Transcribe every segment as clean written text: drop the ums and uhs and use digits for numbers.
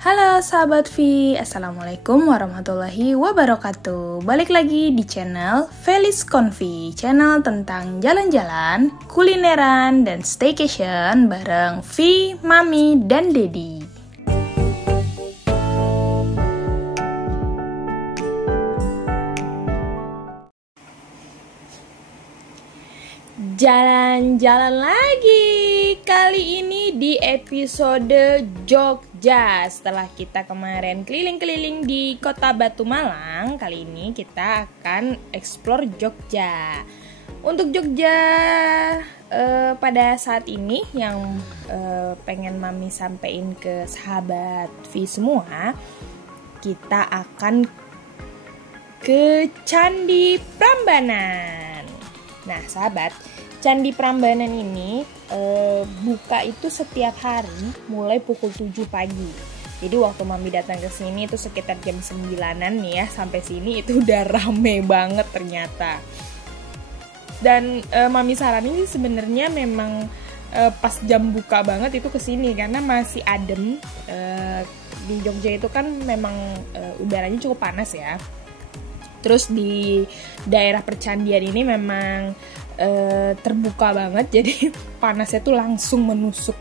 Halo sahabat V, Assalamualaikum warahmatullahi wabarakatuh. Balik lagi di channel Felis Convi, channel tentang jalan-jalan, kulineran, dan staycation bareng V, Mami, dan Dedi. Jalan-jalan lagi, kali ini di episode Jogja. Setelah kita kemarin keliling-keliling di kota Batu Malang, kali ini kita akan explore Jogja. Untuk Jogja pada saat ini yang pengen Mami sampein ke sahabat V semua, kita akan ke Candi Prambanan. Nah sahabat, Candi Prambanan ini buka itu setiap hari mulai pukul 7 pagi. Jadi waktu Mami datang ke sini itu sekitar jam 9-an nih ya, sampai sini itu udah rame banget ternyata. Dan Mami saranin sih sebenarnya memang pas jam buka banget itu ke sini karena masih adem. Di Jogja itu kan memang udaranya cukup panas ya. Terus di daerah percandian ini memang terbuka banget, jadi panasnya tuh langsung menusuk.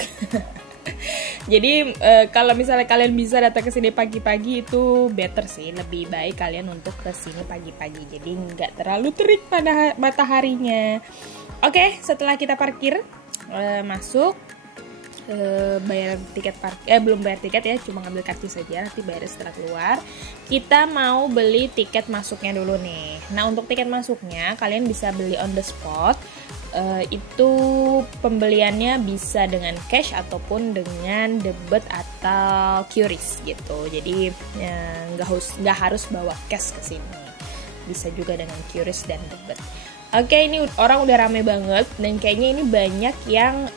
Jadi kalau misalnya kalian bisa datang ke sini pagi-pagi itu better sih, lebih baik kalian untuk ke sini pagi-pagi. Jadi nggak terlalu terik pada mataharinya. Oke, setelah kita parkir, masuk. Bayar tiket belum bayar tiket ya, cuma ngambil kartu saja, nanti bayar setelah keluar. Kita mau beli tiket masuknya dulu nih. Nah untuk tiket masuknya kalian bisa beli on the spot. Itu pembeliannya bisa dengan cash ataupun dengan debit atau QRIS gitu. Jadi nggak harus bawa cash ke sini. Bisa juga dengan QRIS dan debit. Oke, ini orang udah rame banget dan kayaknya ini banyak yang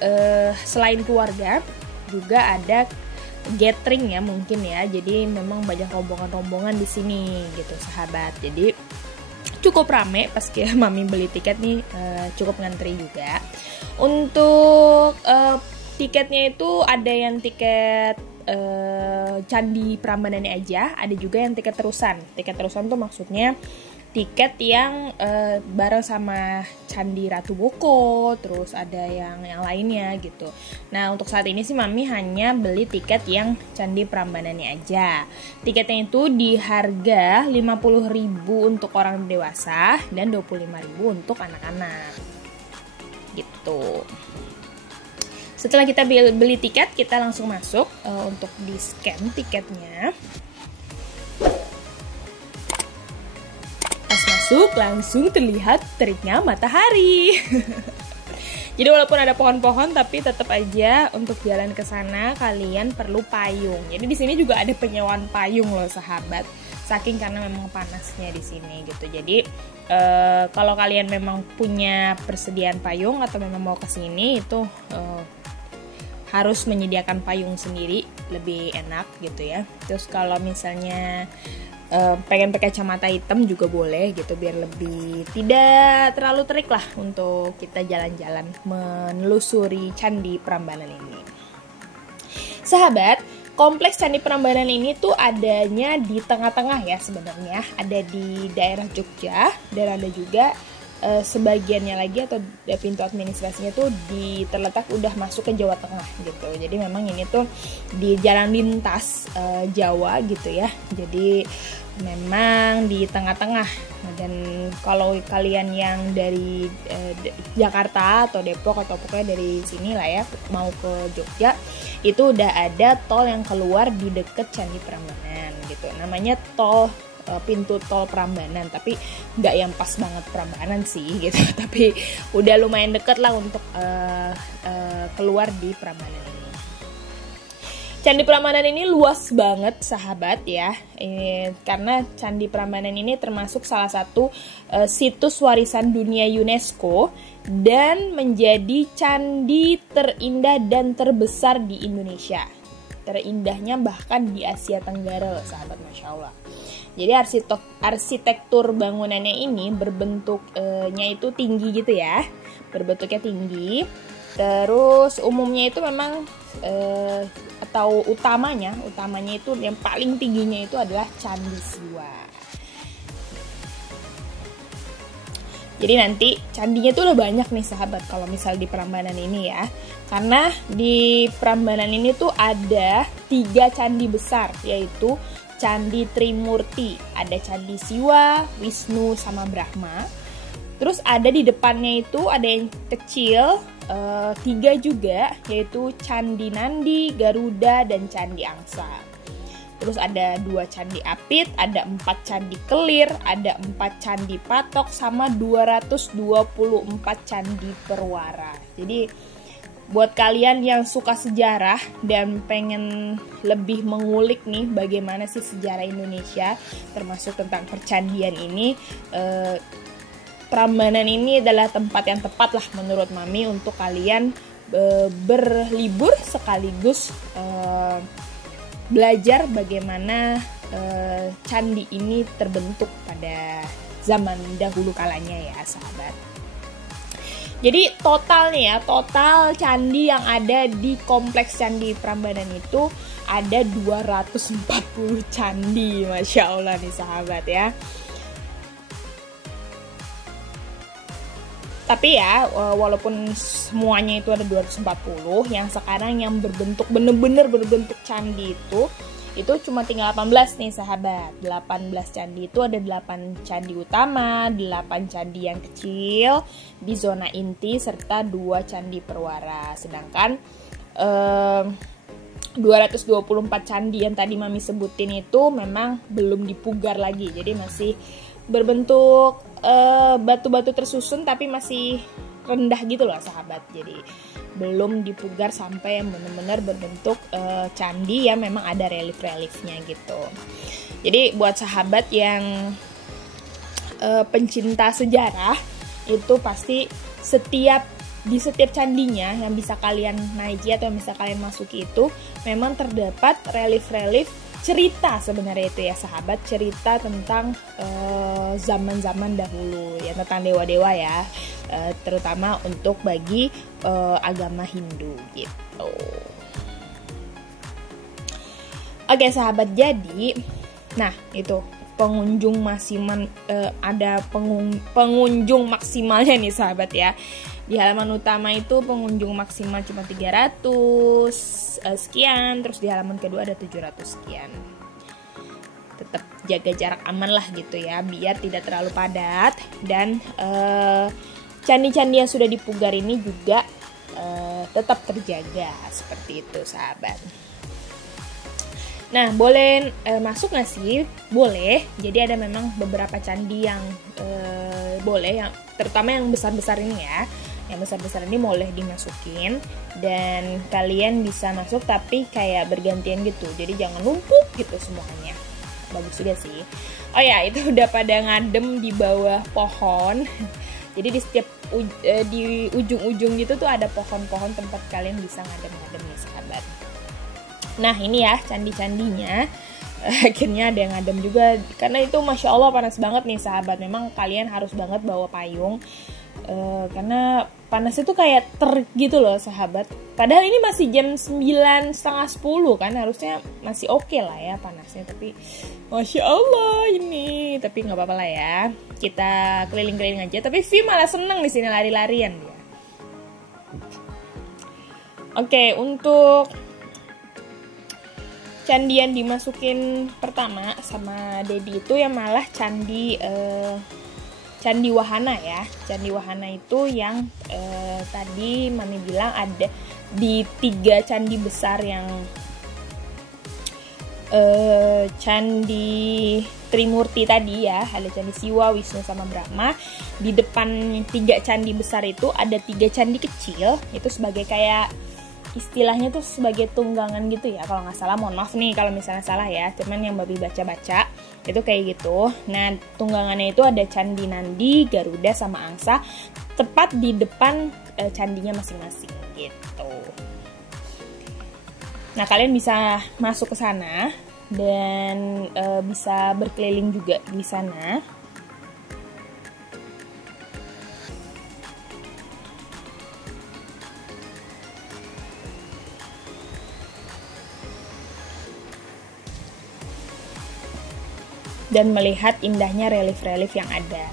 selain keluarga juga ada gathering ya mungkin ya. Jadi memang banyak rombongan-rombongan di sini gitu sahabat. Jadi cukup rame pas Mami beli tiket nih, cukup ngantri juga. Untuk tiketnya itu ada yang tiket Candi Prambanan aja, ada juga yang tiket terusan. Tiket terusan tuh maksudnya tiket yang bareng sama Candi Ratu Boko, terus ada yang lainnya gitu. Nah untuk saat ini sih Mami hanya beli tiket yang Candi Prambanannya aja. Tiketnya itu di harga 50.000 untuk orang dewasa dan 25.000 untuk anak-anak gitu. Setelah kita beli tiket, kita langsung masuk untuk di scan tiketnya. Langsung terlihat teriknya matahari. Jadi walaupun ada pohon-pohon tapi tetap aja untuk jalan ke sana kalian perlu payung. Jadi di sini juga ada penyewaan payung loh sahabat. Saking karena memang panasnya di sini gitu. Jadi kalau kalian memang punya persediaan payung atau memang mau ke sini itu harus menyediakan payung sendiri, lebih enak gitu ya. Terus kalau misalnya pengen pakai kacamata hitam juga boleh gitu biar lebih tidak terlalu terik lah untuk kita jalan-jalan menelusuri Candi Prambanan ini. Sahabat, kompleks Candi Prambanan ini tuh adanya di tengah-tengah ya sebenarnya, ada di daerah Jogja dan ada juga sebagiannya lagi atau pintu administrasinya tuh terletak udah masuk ke Jawa Tengah gitu. Jadi memang ini tuh di jalan lintas Jawa gitu ya. Jadi memang di tengah-tengah. Dan kalau kalian yang dari Jakarta atau Depok atau pokoknya dari sini lah ya mau ke Jogja, itu udah ada tol yang keluar di deket Candi Prambanan gitu. Namanya pintu tol Prambanan, tapi nggak yang pas banget Prambanan sih gitu, tapi udah lumayan deket lah untuk keluar di Prambanan ini. Candi Prambanan ini luas banget sahabat ya, karena Candi Prambanan ini termasuk salah satu situs warisan dunia UNESCO dan menjadi candi terindah dan terbesar di Indonesia. Terindahnya bahkan di Asia Tenggara loh sahabat, Masya Allah. Jadi arsitektur bangunannya ini berbentuknya itu tinggi gitu ya, berbentuknya tinggi. Terus umumnya itu memang atau utamanya itu yang paling tingginya itu adalah Candi Siwa. Jadi nanti candinya tuh udah banyak nih sahabat kalau misal di Prambanan ini ya. Karena di Prambanan ini tuh ada 3 candi besar, yaitu Candi Trimurti, ada Candi Siwa, Wisnu, sama Brahma. Terus ada di depannya itu ada yang kecil, 3 juga, yaitu Candi Nandi, Garuda, dan Candi Angsa. Terus ada 2 candi Apit, ada 4 candi Kelir, ada 4 candi Patok, sama 224 candi Perwara. Jadi buat kalian yang suka sejarah dan pengen lebih mengulik nih bagaimana sih sejarah Indonesia, termasuk tentang percandian ini, Prambanan ini adalah tempat yang tepat lah menurut Mami untuk kalian berlibur sekaligus belajar bagaimana candi ini terbentuk pada zaman dahulu kalanya ya sahabat. Jadi total candi yang ada di kompleks Candi Prambanan itu ada 240 candi, Masya Allah nih sahabat ya. Tapi ya, walaupun semuanya itu ada 240, yang sekarang yang bener-bener berbentuk candi itu cuma tinggal 18 nih sahabat. 18 candi itu ada 8 candi utama, 8 candi yang kecil di zona inti, serta 2 candi perwara. Sedangkan 224 candi yang tadi Mami sebutin itu memang belum dipugar lagi. Jadi masih berbentuk batu-batu tersusun tapi masih rendah gitu loh sahabat. Jadi belum dipugar sampai yang benar-benar berbentuk candi yang memang ada relief-reliefnya gitu. Jadi buat sahabat yang pencinta sejarah itu pasti di setiap candinya yang bisa kalian naiki atau yang bisa kalian masuki itu memang terdapat relief-relief cerita sebenarnya itu ya sahabat, cerita tentang zaman-zaman dahulu ya, tentang dewa-dewa ya, terutama untuk bagi agama Hindu gitu. Oke sahabat, jadi nah itu pengunjung maksimal, ada pengunjung maksimalnya nih sahabat ya. Di halaman utama itu pengunjung maksimal cuma 300 sekian, terus di halaman kedua ada 700 sekian. Tetap jaga jarak aman lah gitu ya, biar tidak terlalu padat. Dan candi-candi yang sudah dipugar ini juga tetap terjaga seperti itu sahabat. Nah, boleh masuk nggak sih? Boleh. Jadi ada memang beberapa candi yang boleh, yang terutama yang besar-besar ini ya. Yang besar-besar ini boleh dimasukin dan kalian bisa masuk tapi kayak bergantian gitu. Jadi jangan numpuk gitu semuanya. Bagus juga sih. Oh ya, itu udah pada ngadem di bawah pohon. Jadi di setiap di ujung-ujung gitu tuh ada pohon-pohon tempat kalian bisa ngadem-ngadem nih sahabat. Nah ini ya candi-candinya, akhirnya ada yang ngadem juga, karena itu Masya Allah panas banget nih sahabat. Memang kalian harus banget bawa payung, karena panas itu kayak gitu loh sahabat. Padahal ini masih jam 9, setengah 10 kan, harusnya masih oke lah ya panasnya. Tapi Masya Allah ini, tapi nggak apa-apa lah ya, kita keliling-keliling aja. Tapi Vi malah seneng di sini lari-larian dia. Oke, untuk candi yang dimasukin pertama sama Dedi itu yang malah candi wahana ya. Candi wahana itu yang tadi Mami bilang ada di 3 candi besar yang Candi Trimurti tadi ya. Ada Candi Siwa, Wisnu, sama Brahma. Di depan 3 candi besar itu ada 3 candi kecil. Itu sebagai kayak istilahnya tuh sebagai tunggangan gitu ya kalau nggak salah. Mohon maaf nih kalau misalnya salah ya, cuman yang Babi baca-baca itu kayak gitu. Nah tunggangannya itu ada Candi Nandi, Garuda, sama Angsa, tepat di depan candinya masing-masing gitu. Nah kalian bisa masuk ke sana dan bisa berkeliling juga di sana. dan melihat indahnya relief-relief yang ada.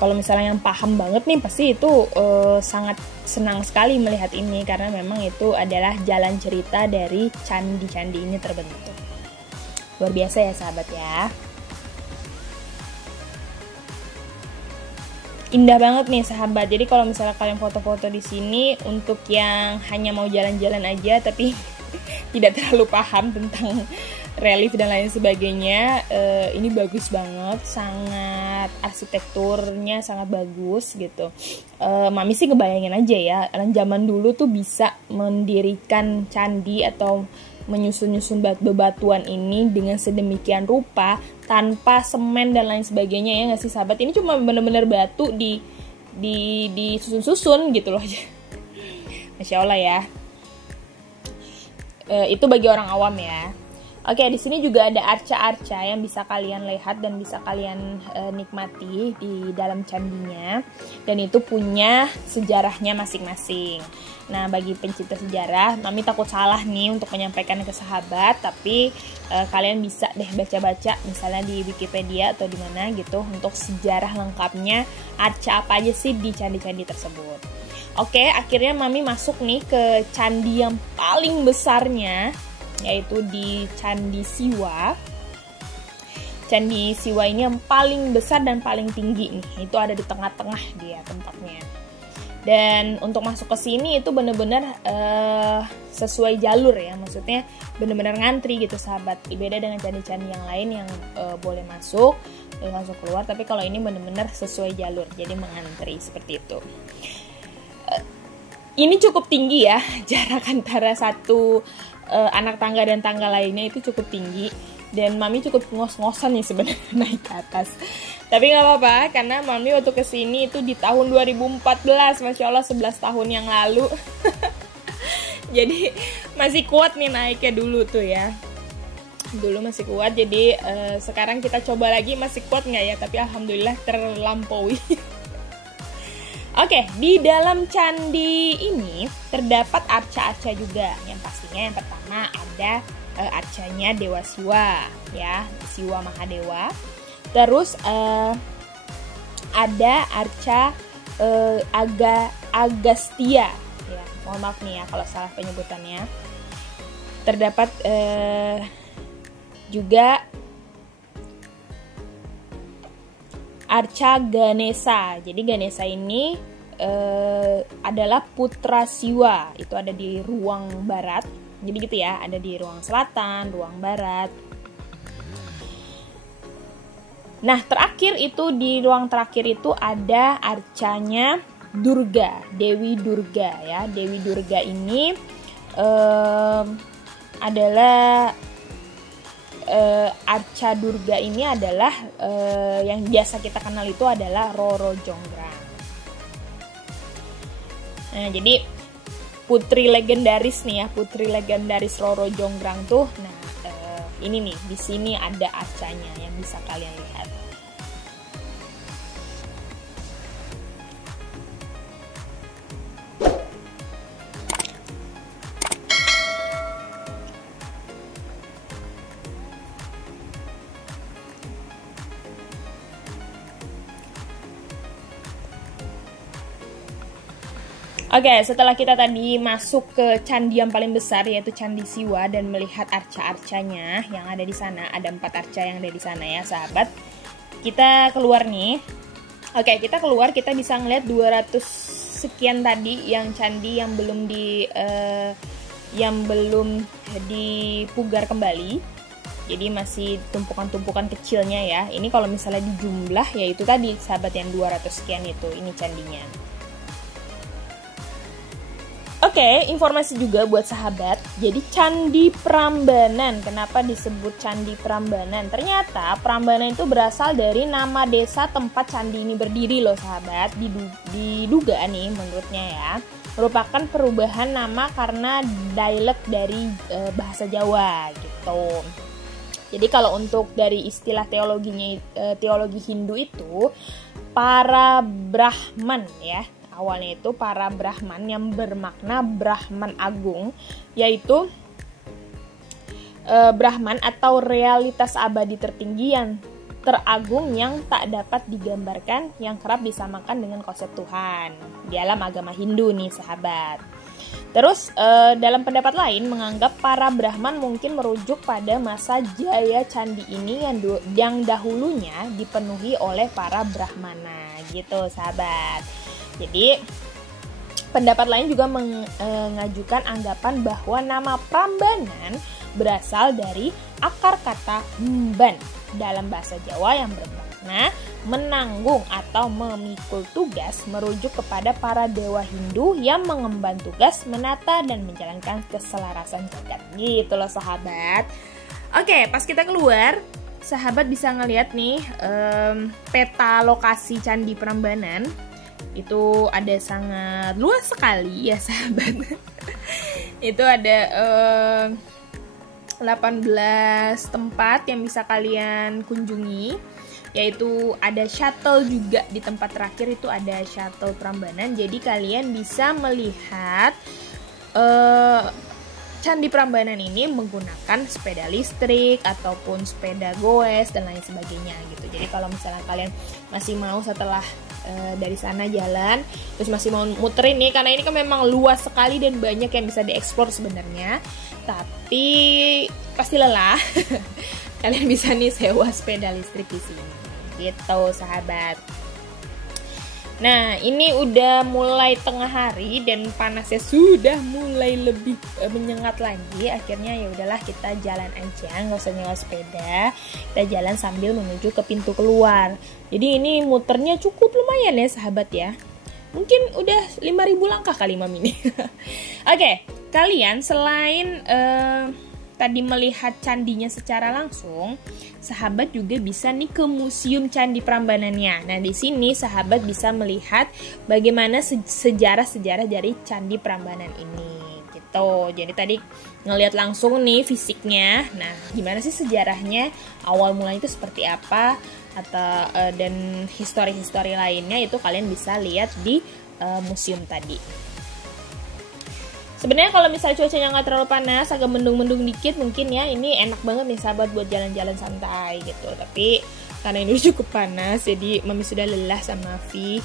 Kalau misalnya yang paham banget nih pasti itu sangat senang sekali melihat ini, karena memang itu adalah jalan cerita dari candi-candi ini terbentuk. Luar biasa ya sahabat ya. Indah banget nih sahabat. Jadi kalau misalnya kalian foto-foto di sini untuk yang hanya mau jalan-jalan aja tapi tidak terlalu paham tentang relief dan lain sebagainya, ini bagus banget, sangat arsitekturnya sangat bagus gitu. Mami sih ngebayangin aja ya, zaman dulu tuh bisa mendirikan candi atau menyusun-nyusun bebatuan ini dengan sedemikian rupa tanpa semen dan lain sebagainya, ya nggak sih sahabat? Ini cuma bener-bener batu disusun-susun gitu loh. Masya Allah ya. Itu bagi orang awam ya. Oke, di sini juga ada arca-arca yang bisa kalian lihat dan bisa kalian nikmati di dalam candinya, dan itu punya sejarahnya masing-masing. Nah, bagi pencinta sejarah, Mami takut salah nih untuk menyampaikan ke sahabat, tapi kalian bisa deh baca-baca misalnya di Wikipedia atau di mana gitu untuk sejarah lengkapnya arca apa aja sih di candi-candi tersebut. Oke, akhirnya Mami masuk nih ke candi yang paling besarnya, yaitu di Candi Siwa. Candi Siwa ini yang paling besar dan paling tinggi nih, itu ada di tengah-tengah dia tempatnya. Dan untuk masuk ke sini itu bener-bener sesuai jalur ya, maksudnya bener-bener ngantri gitu sahabat. Beda dengan candi-candi yang lain yang boleh masuk, langsung keluar, tapi kalau ini bener-bener sesuai jalur, jadi mengantri seperti itu. Ini cukup tinggi ya, jarak antara satu anak tangga dan tangga lainnya itu cukup tinggi, dan Mami cukup ngos-ngosan nih sebenarnya naik ke atas. Tapi nggak apa-apa, karena Mami waktu kesini itu di tahun 2014, Masya Allah 11 tahun yang lalu. Jadi masih kuat nih naiknya dulu tuh ya. Dulu masih kuat, jadi sekarang kita coba lagi masih kuat nggak ya, tapi Alhamdulillah terlampaui. Oke, di dalam candi ini terdapat arca-arca juga. Yang pastinya yang pertama ada arcanya Dewa Siwa, ya, Siwa Mahadewa. Terus ada arca Agastya, ya, mohon maaf nih ya kalau salah penyebutannya. Terdapat juga arca Ganesha. Jadi Ganesha ini adalah putra Siwa. Itu ada di ruang barat. Jadi gitu ya, ada di ruang selatan, ruang barat. Nah, terakhir itu di ruang terakhir itu ada arcanya Durga, Dewi Durga ya. Dewi Durga ini adalah arca Durga ini adalah yang biasa kita kenal itu adalah Roro Jonggrang. Nah, jadi putri legendaris nih ya, putri legendaris Roro Jonggrang tuh. Nah, ini nih di sini ada arcanya yang bisa kalian lihat. Oke, setelah kita tadi masuk ke candi yang paling besar yaitu Candi Siwa dan melihat arca-arcanya yang ada di sana, ada 4 arca yang ada di sana ya sahabat. Kita keluar nih. Oke, kita keluar, kita bisa ngeliat 200 sekian tadi yang candi yang belum dipugar kembali. Jadi masih tumpukan-tumpukan kecilnya ya. Ini kalau misalnya dijumlah ya itu tadi sahabat yang 200 sekian itu, ini candinya. Oke, informasi juga buat sahabat. Jadi Candi Prambanan, kenapa disebut Candi Prambanan? Ternyata Prambanan itu berasal dari nama desa tempat candi ini berdiri loh sahabat. Diduga nih menurutnya ya, merupakan perubahan nama karena dialek dari bahasa Jawa gitu. Jadi kalau untuk dari istilah teologi Hindu itu para Brahman ya. Awalnya itu para Brahman yang bermakna Brahman Agung, yaitu Brahman atau realitas abadi tertinggi yang teragung yang tak dapat digambarkan, yang kerap disamakan dengan konsep Tuhan di dalam agama Hindu nih sahabat. Terus dalam pendapat lain menganggap para Brahman mungkin merujuk pada masa jaya candi ini yang dahulunya dipenuhi oleh para Brahmana gitu sahabat. Jadi pendapat lain juga mengajukan anggapan bahwa nama Prambanan berasal dari akar kata mban dalam bahasa Jawa yang bermakna menanggung atau memikul tugas, merujuk kepada para dewa Hindu yang mengemban tugas menata dan menjalankan keselarasan jagat. Gitu loh sahabat. Oke, pas kita keluar, sahabat bisa ngeliat nih peta lokasi Candi Prambanan. Itu ada sangat luas sekali ya sahabat. Itu ada 18 tempat yang bisa kalian kunjungi, yaitu ada shuttle juga di tempat terakhir, itu ada shuttle Prambanan. Jadi kalian bisa melihat Candi Prambanan ini menggunakan sepeda listrik ataupun sepeda goes dan lain sebagainya gitu. Jadi kalau misalnya kalian masih mau setelah dari sana jalan terus masih mau muterin nih, karena ini kan memang luas sekali dan banyak yang bisa dieksplor sebenarnya, tapi pasti lelah. Kalian bisa nih sewa sepeda listrik di sini gitu sahabat. Nah, ini udah mulai tengah hari dan panasnya sudah mulai lebih menyengat lagi. Akhirnya ya udahlah, kita jalan aja, nggak usah nyewa sepeda. Kita jalan sambil menuju ke pintu keluar. Jadi ini muternya cukup lumayan ya sahabat ya. Mungkin udah 5.000 langkah kali Mami ini. Oke, kalian selain tadi melihat candinya secara langsung, sahabat juga bisa nih ke Museum Candi Prambanannya. Nah, di sini sahabat bisa melihat bagaimana sejarah-sejarah dari Candi Prambanan ini gitu. Jadi tadi ngelihat langsung nih fisiknya. Nah, gimana sih sejarahnya? Awal mulanya itu seperti apa? Atau dan histori-histori lainnya itu kalian bisa lihat di museum tadi. Sebenarnya kalau misalnya cuacanya nggak terlalu panas, agak mendung-mendung dikit mungkin ya, ini enak banget nih sahabat buat jalan-jalan santai gitu. Tapi karena ini cukup panas, jadi Mami sudah lelah sama Vi.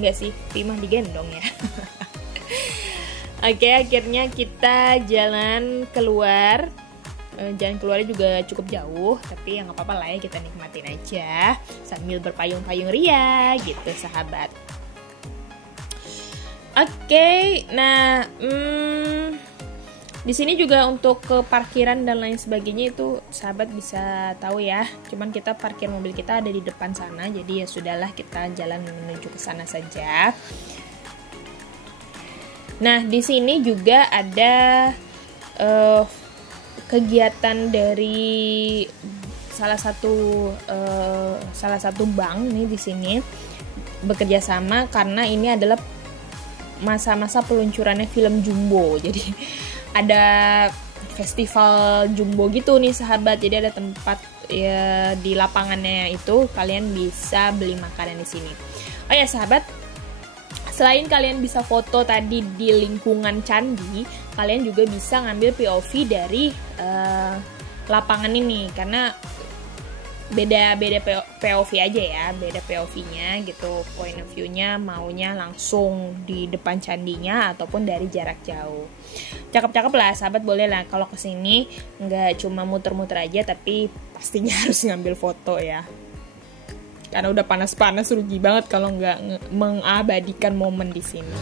Enggak sih, Vi mah digendong ya. Oke, akhirnya kita jalan keluar. Jalan keluarnya juga cukup jauh, tapi ya nggak apa-apa lah ya, kita nikmatin aja sambil berpayung-payung ria gitu sahabat. Oke, nah di sini juga untuk ke parkiran dan lain sebagainya itu sahabat bisa tahu ya. Cuman kita parkir mobil kita ada di depan sana, jadi ya sudahlah kita jalan menuju ke sana saja. Nah, di sini juga ada kegiatan dari salah satu bank nih di sini bekerja sama, karena ini adalah masa-masa peluncurannya film Jumbo. Jadi ada festival Jumbo gitu nih sahabat. Jadi ada tempat ya di lapangannya itu kalian bisa beli makanan di sini. Oh ya sahabat, selain kalian bisa foto tadi di lingkungan candi, kalian juga bisa ngambil POV dari lapangan ini, karena beda POV aja ya, beda POV-nya gitu, point of view-nya maunya langsung di depan candinya ataupun dari jarak jauh. Cakep-cakep lah sahabat, boleh lah kalau kesini nggak cuma muter-muter aja, tapi pastinya harus ngambil foto ya, karena udah panas-panas rugi banget kalau nggak mengabadikan momen di sini.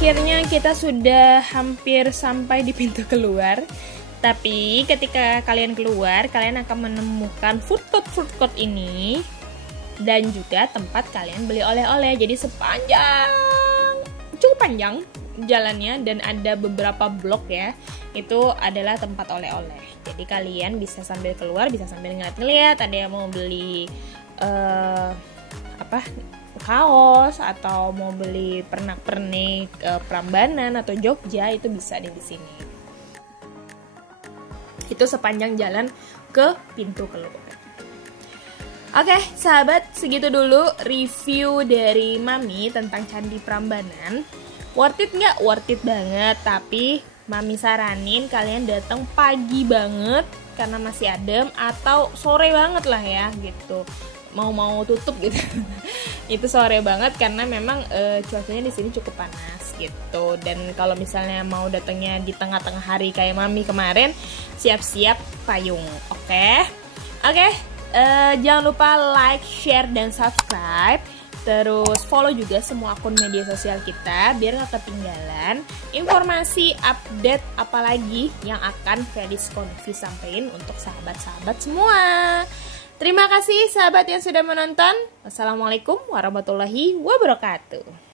Akhirnya kita sudah hampir sampai di pintu keluar. Tapi ketika kalian keluar, kalian akan menemukan food court ini dan juga tempat kalian beli oleh-oleh. Jadi cukup panjang jalannya dan ada beberapa blok ya. Itu adalah tempat oleh-oleh. Jadi kalian bisa sambil keluar, bisa sambil ngeliat-ngeliat. Ada yang mau beli kaos atau mau beli pernak-pernik Prambanan atau Jogja, itu bisa di sini. Itu sepanjang jalan ke pintu keluar. Oke, sahabat, segitu dulu review dari Mami tentang Candi Prambanan. Worth it nggak? Worth it banget, tapi Mami saranin kalian datang pagi banget karena masih adem, atau sore banget lah ya gitu. Mau tutup gitu. Itu sore banget karena memang cuacanya di sini cukup panas gitu. Dan kalau misalnya mau datangnya di tengah-tengah hari kayak Mami kemarin, siap-siap payung. Oke. Jangan lupa like, share, dan subscribe. Terus follow juga semua akun media sosial kita biar gak ketinggalan informasi update apalagi yang akan Felis Konfi sampaikan untuk sahabat-sahabat semua. Terima kasih sahabat yang sudah menonton. Wassalamualaikum warahmatullahi wabarakatuh.